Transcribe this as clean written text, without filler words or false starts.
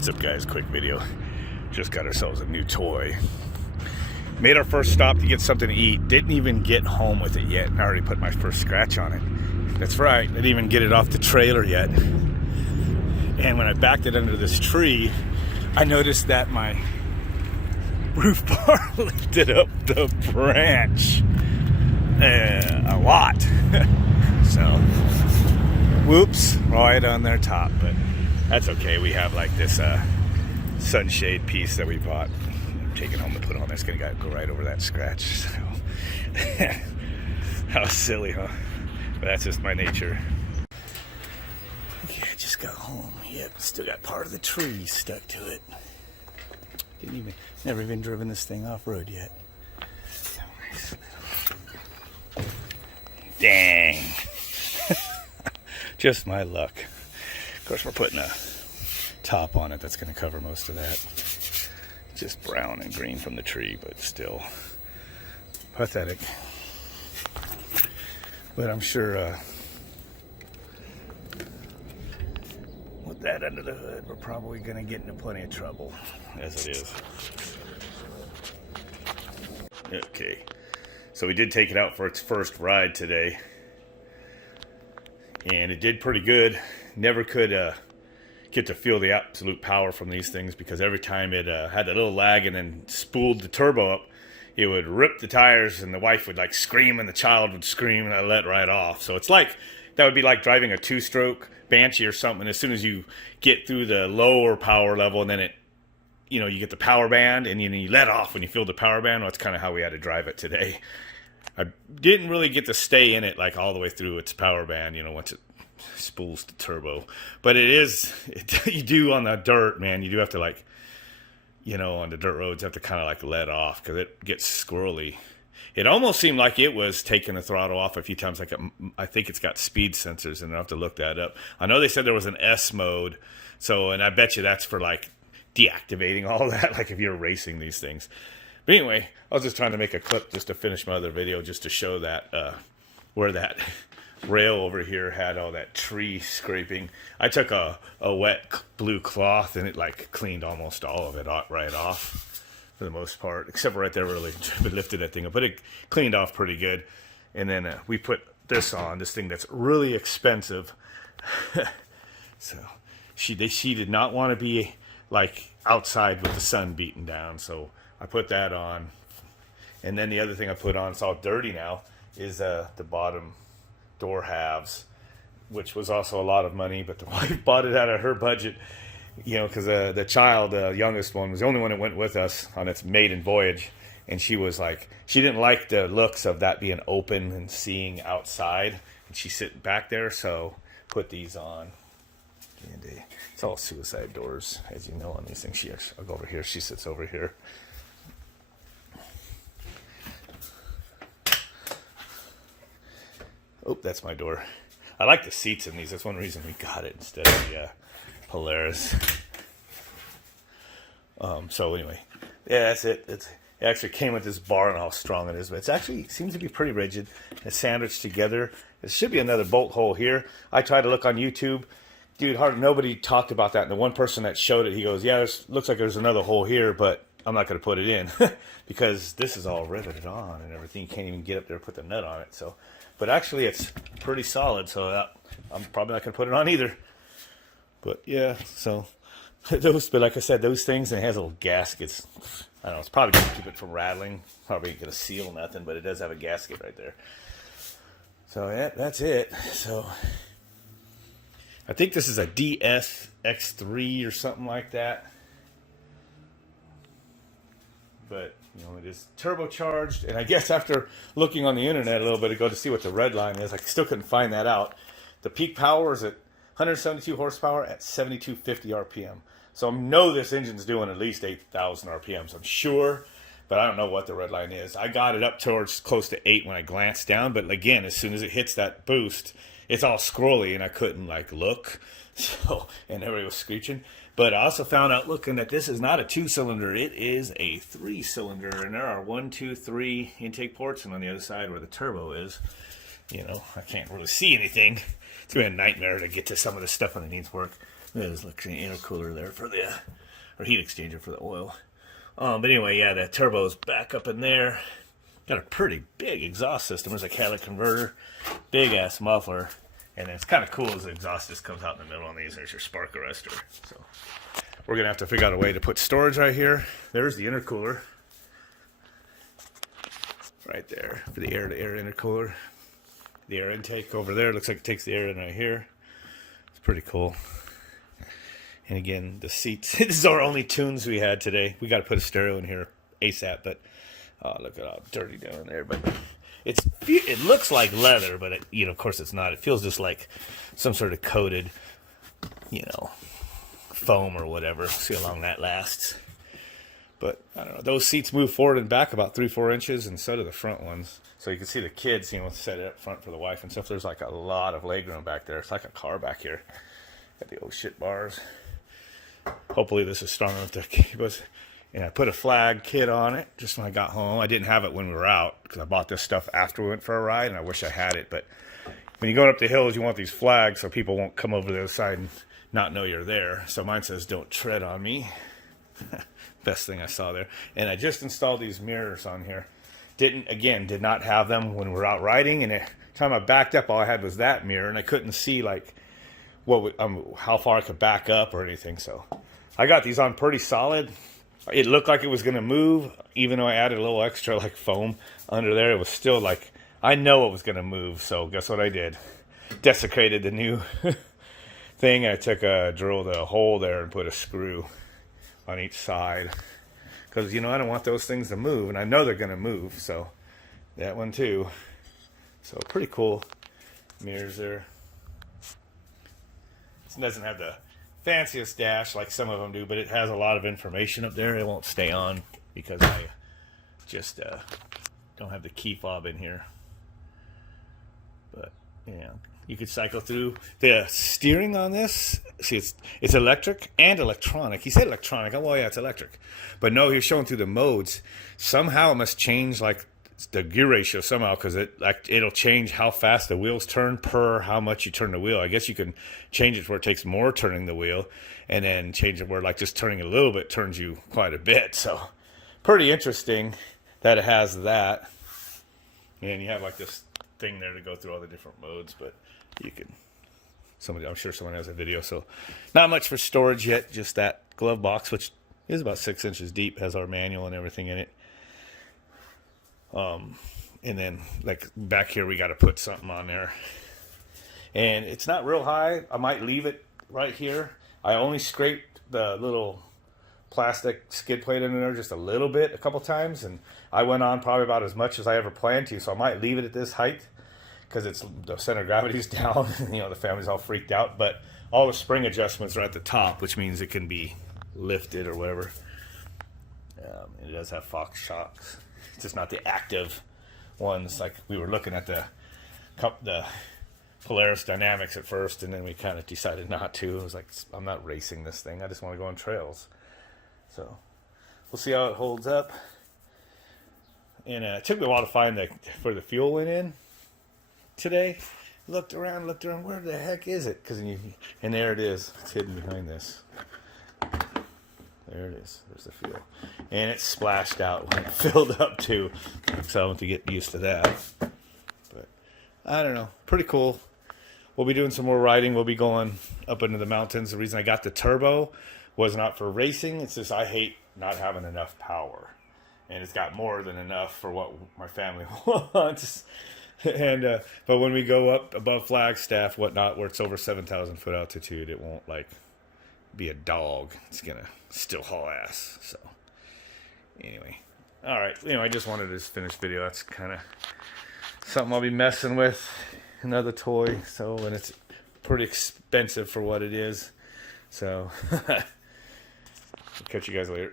What's up, guys? Quick video. Just got ourselves a new toy. Made our first stop to get something to eat. Didn't even get home with it yet, and I already put my first scratch on it. That's right, I didn't even get it off the trailer yet. And when I backed it under this tree, I noticed that my roof bar lifted up the branch a lot. So, whoops, right on their top, but that's okay. We have like this sunshade piece that we bought. I'm taking home to put on. It's gonna go right over that scratch. So, how silly, huh? But that's just my nature. Okay, I just got home. Yep, still got part of the tree stuck to it. Never even driven this thing off road yet. Dang. Just my luck. Of course, we're putting a top on it that's going to cover most of that. Just brown and green from the tree, but still pathetic. But I'm sure with that under the hood, we're probably going to get into plenty of trouble, as it is. Okay, so we did take it out for its first ride today, and it did pretty good. Never could get to feel the absolute power from these things, because every time it had a little lag and then spooled the turbo up, it would rip the tires, and the wife would like scream, and the child would scream, and I let right off. So it's like, that would be like driving a two-stroke Banshee or something. As soon as you get through the lower power level, and then it, you get the power band, and you let off when you feel the power band. Well, that's kind of how we had to drive it today. I didn't really get to stay in it like all the way through its power band, once it spools the turbo. But you do on the dirt, man, you do have to on the dirt roads, have to kind of like let off, because it gets squirrely. It almost seemed like it was taking the throttle off a few times. Like I think it's got speed sensors, and I'll have to look that up. I know they said there was an S mode, and I bet you that's for like deactivating all that, like if you're racing these things. But anyway, I was just trying to make a clip just to finish my other video, just to show that where that rail over here had all that tree scraping. I took a wet blue cloth, and it like cleaned almost all of it right off for the most part, except for right there where they lifted that thing up. But it cleaned off pretty good. And then we put this on, this thing that's really expensive. So she did not want to be like outside with the sun beating down, so I put that on. And then the other thing I put on, it's all dirty now, is the bottom door halves, which was also a lot of money, but the wife bought it out of her budget, because the child, the youngest one, was the only one that went with us on its maiden voyage, and she was like, she didn't like the looks of that being open and seeing outside, and she's sitting back there, so put these on. And it's all suicide doors, as you know, on these things. I'll go over here. She sits over here. Oh, that's my door. I like the seats in these. That's one reason we got it instead of the Polaris. So anyway, yeah, that's it. It actually came with this bar and how strong it is, but it's actually seems to be pretty rigid. It's sandwiched together. There should be another bolt hole here. I tried to look on YouTube. Dude, nobody talked about that. And the one person that showed it, he goes, yeah, looks like there's another hole here, but I'm not going to put it in because this is all riveted on and everything. You can't even get up there and put the nut on it. So, but actually it's pretty solid, so I'm probably not going to put it on either. But yeah, so but like I said, those things, and it has little gaskets. I don't know, it's probably going to keep it from rattling. Probably ain't going to seal nothing, but it does have a gasket right there. So yeah, that's it. So I think this is a DSX3 or something like that. But, it is turbocharged. And I guess after looking on the internet a little bit ago to see what the red line is, I still couldn't find that out. The peak power is at 172 horsepower at 7250 RPM. So I know this engine's doing at least 8,000 RPMs, I'm sure. But I don't know what the red line is. I got it up towards close to 8 when I glanced down. But again, as soon as it hits that boost, it's all scrolly, and I couldn't look. So, and everybody was screeching. But I also found out looking that this is not a 2-cylinder, it is a 3-cylinder, and there are 1, 2, 3 intake ports, and on the other side where the turbo is, I can't really see anything. It's gonna be a nightmare to get to some of the stuff when it needs work. There's like an intercooler there for the, or heat exchanger for the oil. But anyway, yeah, that turbo's back up in there. Got a pretty big exhaust system. There's a catalytic converter, big ass muffler, and it's kind of cool as the exhaust just comes out in the middle on these. There's your spark arrestor. So we're gonna have to figure out a way to put storage right here. There's the intercooler, right there for the air-to-air intercooler. The air intake over there looks like it takes the air in right here. It's pretty cool. And again, the seats. This is our only tunes we had today. We got to put a stereo in here ASAP, but look at how dirty down there. But it looks like leather, but of course it's not. It feels just like some sort of coated, foam or whatever. See how long that lasts. But I don't know. Those seats move forward and back about 3-4 inches, and so do the front ones. So you can see the kids, set it up front for the wife and stuff. There's like a lot of legroom back there. It's like a car back here. Got the oh shit bars. Hopefully this is strong enough to keep us. And I put a flag kit on it just when I got home. I didn't have it when we were out because I bought this stuff after we went for a ride, and I wish I had it. But when you're going up the hills, you want these flags so people won't come over the other side and not know you're there. So mine says, "Don't tread on me." Best thing I saw there. And I just installed these mirrors on here. Did not have them when we were out riding. And the time I backed up, all I had was that mirror, and I couldn't see like how far I could back up or anything. So I got these on pretty solid. It looked like it was going to move, even though I added a little extra like foam under there. It was still like, I know it was going to move. So guess what I did? Desecrated the new thing. I drilled a hole there and put a screw on each side. Because, I don't want those things to move. And I know they're going to move. So that one too. So pretty cool mirrors there. It doesn't have the fanciest dash like some of them do, but it has a lot of information up there. It won't stay on because I just don't have the key fob in here. But you could cycle through the steering on this. See, it's electric and electronic. He said electronic. Oh, well, yeah, it's electric. But no, he was showing through the modes. Somehow it must change like the gear ratio somehow, because it'll change how fast the wheels turn per how much you turn the wheel. I guess you can change it where it takes more turning the wheel, and then change it where like just turning a little bit turns you quite a bit. So pretty interesting that it has that. And you have like this thing there to go through all the different modes, but you can, I'm sure someone has a video. So not much for storage yet, just that glove box, which is about 6 inches deep, has our manual and everything in it. And then like back here, we got to put something on there, and it's not real high. I might leave it right here. I only scraped the little plastic skid plate in there just a little bit, a couple times, and I went on probably about as much as I ever planned to. So I might leave it at this height because the center of gravity's down. The family's all freaked out, but all the spring adjustments are at the top, which means it can be lifted or whatever. It does have Fox shocks. It's just not the active ones. Like we were looking at the Polaris Dynamics at first, and then we kind of decided not to. It was like, I'm not racing this thing. I just want to go on trails. So we'll see how it holds up. And it took me a while to find where the fuel went in today. Looked around. Where the heck is it? And there it is. It's hidden behind this. There it is. There's the fuel. And it splashed out when it filled up too. So I want to get used to that. But I don't know. Pretty cool. We'll be doing some more riding. We'll be going up into the mountains. The reason I got the turbo was not for racing. It's just I hate not having enough power. And it's got more than enough for what my family wants. And but when we go up above Flagstaff, whatnot, where it's over 7,000 foot altitude, it won't be a dog. It's gonna still haul ass. So anyway, all right. I just wanted to finish video. That's kind of something I'll be messing with. Another toy. So, and it's pretty expensive for what it is. So I'll catch you guys later.